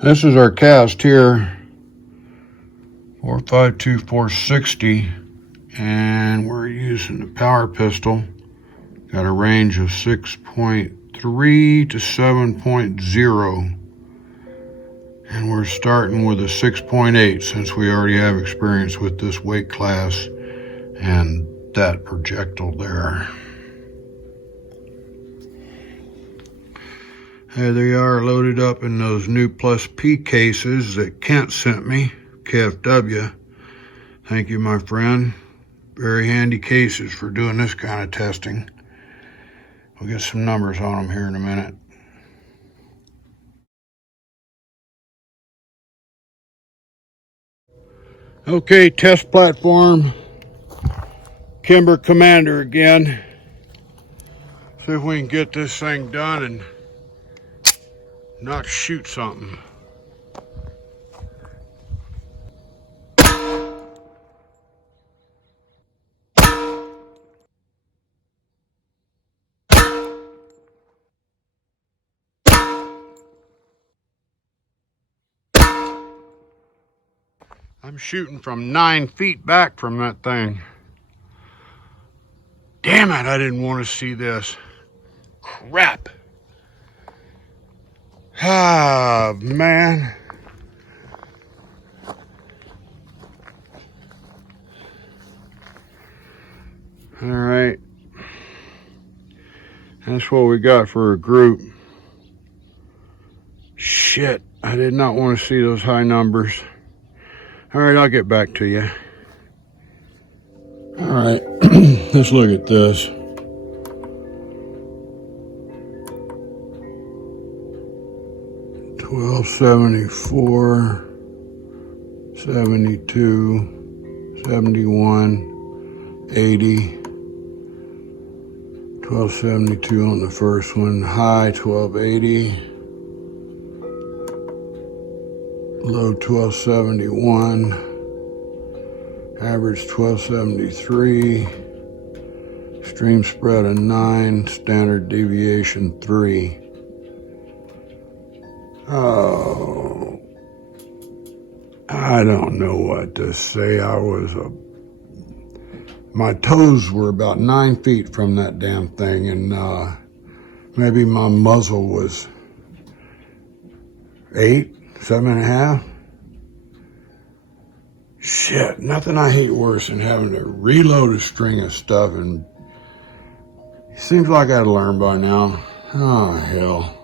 This is our cast here, 452 460, and we're using the power pistol. Got a range of 6.3 to 7.0, and we're starting with a 6.8 since we already have experience with this weight class and that projectile there. There they are, loaded up in those new Plus P cases that Kent sent me, KFW. Thank you, my friend. Very handy cases for doing this kind of testing. We'll get some numbers on them here in a minute. Okay, test platform. Kimber Commander again. See if we can get this thing done and not shoot something. I'm shooting from 9 feet back from that thing. Damn it, I didn't want to see this. Crap. Ah, man. All right. That's what we got for a group. Shit, I did not want to see those high numbers. All right, I'll get back to you. All right, let's look at this. $12.74, 72, 71, 80. 1272 on the first one, high 1280, low 1271, average 1273, extreme spread of 9, standard deviation 3. Oh, I don't know what to say. My toes were about 9 feet from that damn thing, and maybe my muzzle was 8, 7.5. Shit, nothing I hate worse than having to reload a string of stuff, and it seems like I'd learn by now. Oh, hell.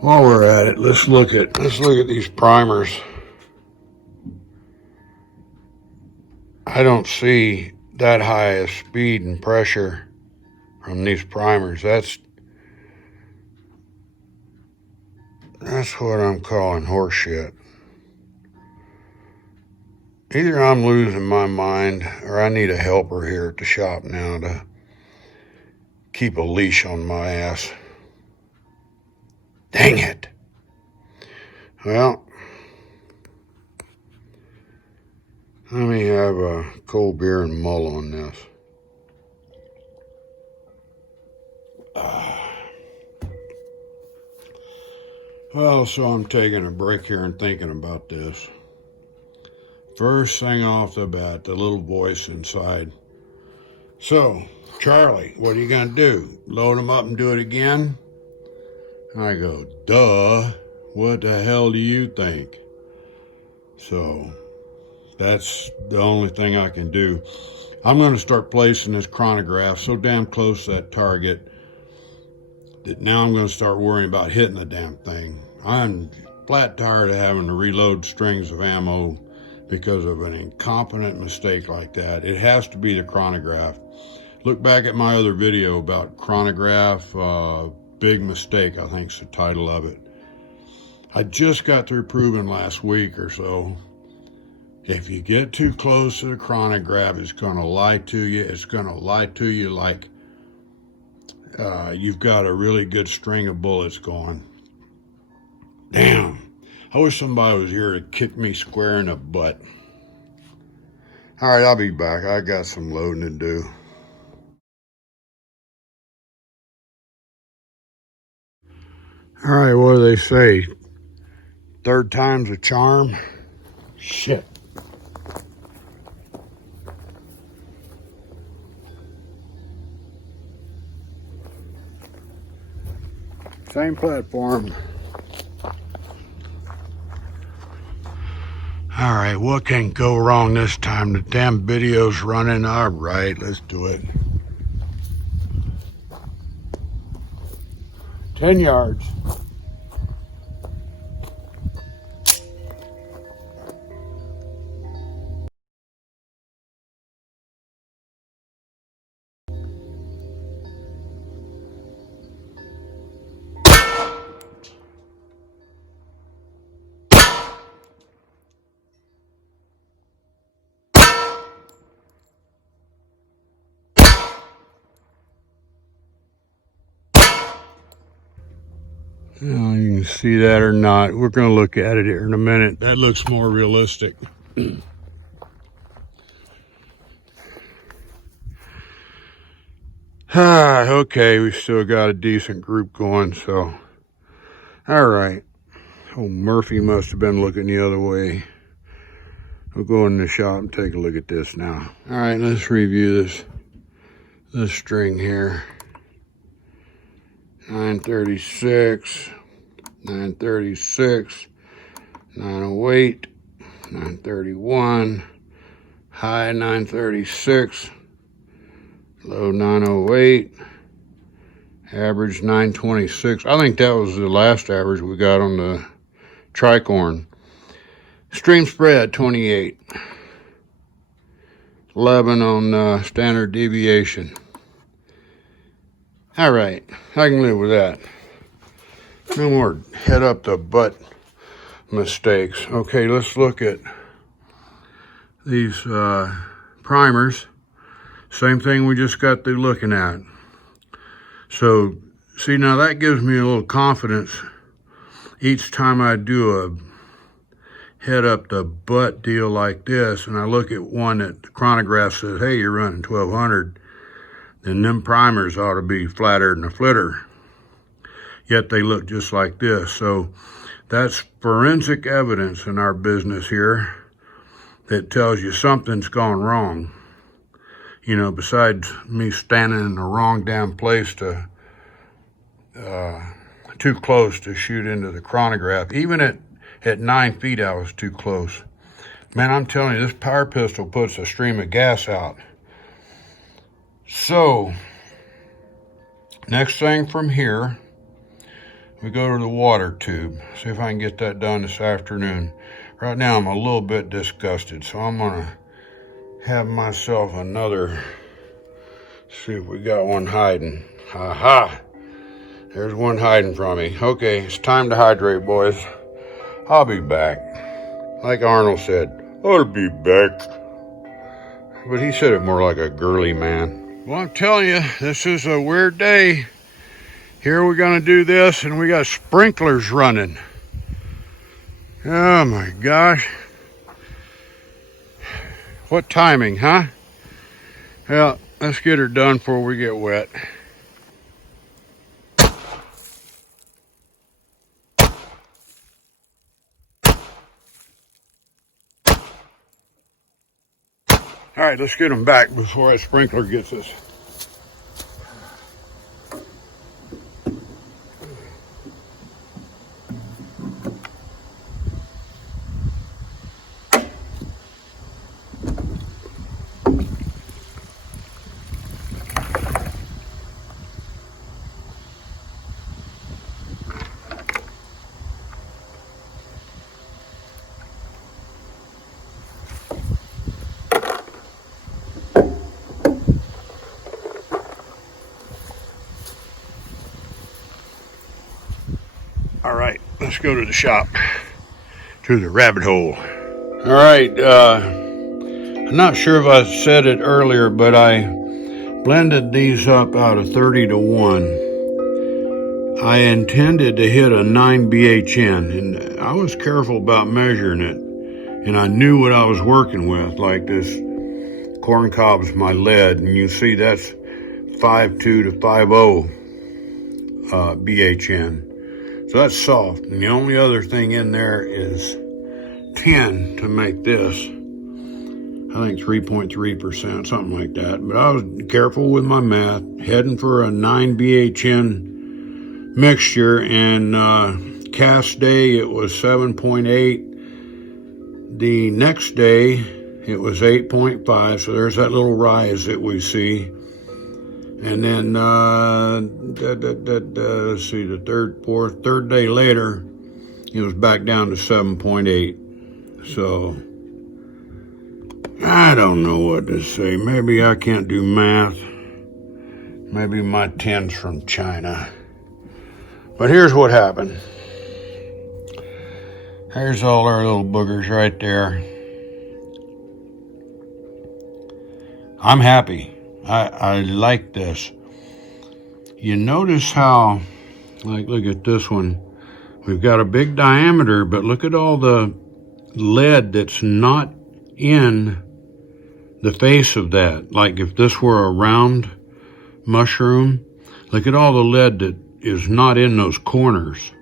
While we're at it, let's look at these primers. I don't see that high of speed and pressure from these primers. That's what I'm calling horseshit. Either I'm losing my mind or I need a helper here at the shop now to keep a leash on my ass. Dang it. Well, let me have a cold beer and mull on this. Well, so I'm taking a break here and thinking about this. First thing off the bat, the little voice inside. So, Charlie, what are you going to do? Load them up and do it again? I go, duh. What the hell do you think? So, that's the only thing I can do. I'm going to start placing this chronograph so damn close to that target that now I'm going to start worrying about hitting the damn thing. I'm flat tired of having to reload strings of ammo because of an incompetent mistake like that. It has to be the chronograph. Look back at my other video about chronograph, big mistake, I think is the title of it. I just got through proving last week or so, if you get too close to the chronograph, it's going to lie to you. It's going to lie to you like you've got a really good string of bullets going. Damn. I wish somebody was here to kick me square in the butt. All right, I'll be back. I got some loading to do. All right, what do they say? Third time's a charm. Shit. Same platform. All right, what can go wrong this time? The damn video's running. All right, let's do it. 10 yards. You can see that or not. We're going to look at it here in a minute. That looks more realistic. Okay, we still got a decent group going, so. All right. Oh, Murphy must have been looking the other way. We'll go in the shop and take a look at this now. All right, let's review this string here. 936, 936, 908, 931, high 936, low 908, average 926. I think that was the last average we got on the tricorn. Stream spread 28, 11 on standard deviation. All right, I can live with that. No more head up the butt mistakes. Okay, let's look at these primers. Same thing we just got through looking at. So, see, now that gives me a little confidence each time I do a head up the butt deal like this, and I look at one that the chronograph says, hey, you're running 1200, then them primers ought to be flatter than a flitter. Yet they look just like this. So that's forensic evidence in our business here that tells you something's gone wrong. You know, besides me standing in the wrong damn place to, too close to shoot into the chronograph. Even at 9 feet, I was too close. Man, I'm telling you, this power pistol puts a stream of gas out. So, next thing from here, we go to the water tube. See if I can get that done this afternoon. Right now, I'm a little bit disgusted, so I'm gonna have myself another, see if we got one hiding. Aha! There's one hiding from me. Okay, it's time to hydrate, boys. I'll be back. Like Arnold said, I'll be back. But he said it more like a girly man. Well, I'm telling you, this is a weird day. Here we're gonna do this, and we got sprinklers running. Oh my gosh. What timing, huh? Well, let's get her done before we get wet. All right, let's get them back before that sprinkler gets us. All right, let's go to the shop, to the rabbit hole. All right, I'm not sure if I said it earlier, but I blended these up out of 30 to 1. I intended to hit a 9 BHN, and I was careful about measuring it, and I knew what I was working with, like this corn cob's my lead, and you see that's 5.2 to 5.0 BHN. So that's soft. And the only other thing in there is tin to make this. I think 3.3%, something like that. But I was careful with my math, heading for a 9 BHN mixture, and cast day it was 7.8. The next day it was 8.5, so there's that little rise that we see. And then let's see, the third day later, it was back down to 7.8. So I don't know what to say. Maybe I can't do math. Maybe my tin's from China. But here's what happened. Here's all our little boogers right there. I'm happy. I like this. You notice how, like, look at this one. We've got a big diameter, but look at all the lead that's not in the face of that. Like if this were a round mushroom, look at all the lead that is not in those corners.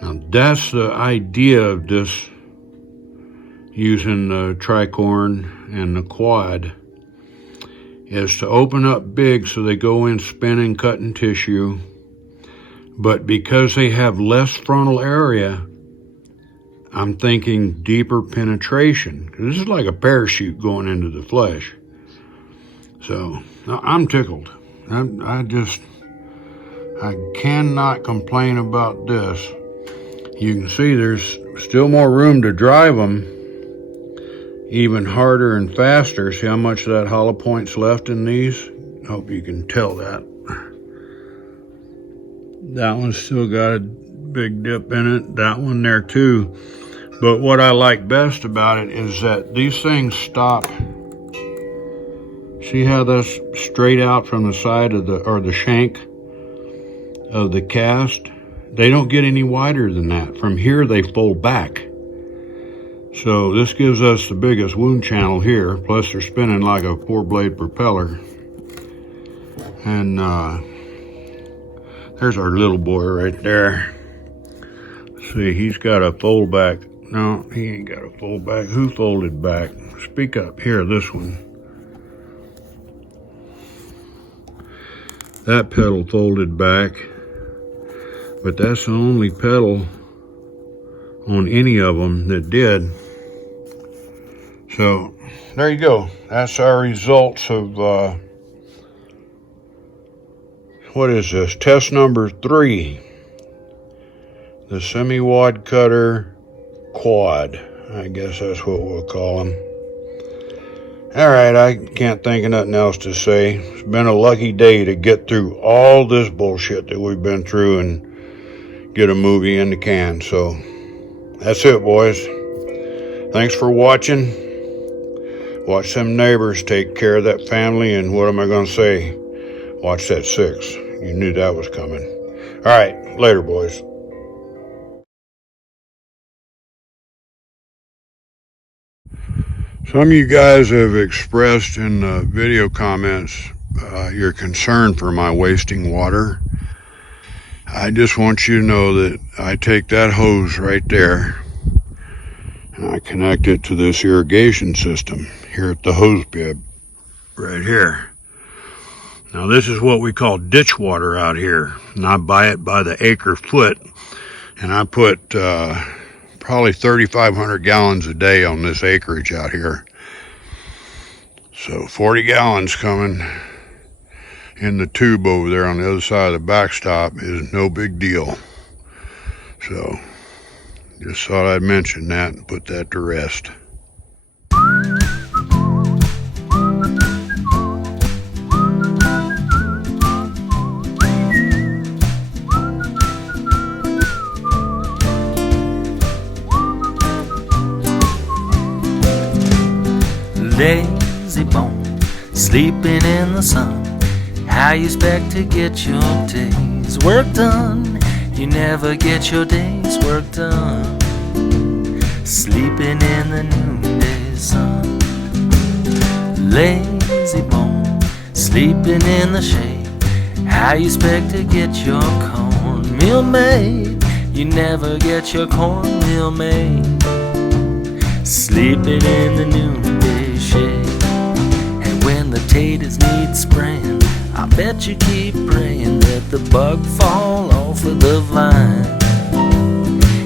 Now that's the idea of this, using the tricorn and the quad, is to open up big so they go in spinning, cutting tissue. But because they have less frontal area, I'm thinking deeper penetration. This is like a parachute going into the flesh. So I'm tickled. I cannot complain about this. You can see there's still more room to drive them even harder and faster. See how much of that hollow point's left in these? Hope you can tell that. That one's still got a big dip in it. That one there too. But what I like best about it is that these things stop. See how that's straight out from the side of the shank of the cast? They don't get any wider than that. From here, they fold back. So this gives us the biggest wound channel here. Plus they're spinning like a 4-blade propeller. And there's our little boy right there. See, he's got a fold back. No, he ain't got a fold back. Who folded back? Speak up. Here, this one. That pedal folded back. But that's the only pedal on any of them that did. So, there you go. That's our results of, what is this? Test number 3. The semi-wad cutter quad. I guess that's what we'll call them. Alright, I can't think of nothing else to say. It's been a lucky day to get through all this bullshit that we've been through and get a movie in the can. So, that's it, boys. Thanks for watching. Watch them neighbors take care of that family, and what am I going to say? Watch that 6. You knew that was coming. Alright, later, boys. Some of you guys have expressed in the video comments your concern for my wasting water. I just want you to know that I take that hose right there and I connect it to this irrigation system here at the hose bib right here. Now this is what we call ditch water out here, and I buy it by the acre foot, and I put probably 3,500 gallons a day on this acreage out here. So 40 gallons coming in the tube over there on the other side of the backstop is no big deal. So just thought I'd mention that and put that to rest. Lazy bone, sleeping in the sun. How you expect to get your day's work done? You never get your day's work done. Sleeping in the noonday sun. Lazy bone, sleeping in the shade. How you expect to get your cornmeal made? You never get your cornmeal made. Sleeping in the noonday shade. And when the taters need spraying, I bet you keep praying that the bug fall off of the vine.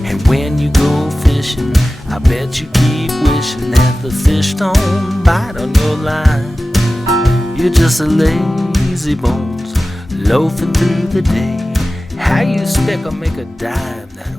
And when you go fishing, I bet you keep wishing that the fish don't bite on your line. You're just a lazy bones loafing through the day. How you expect to make a dime that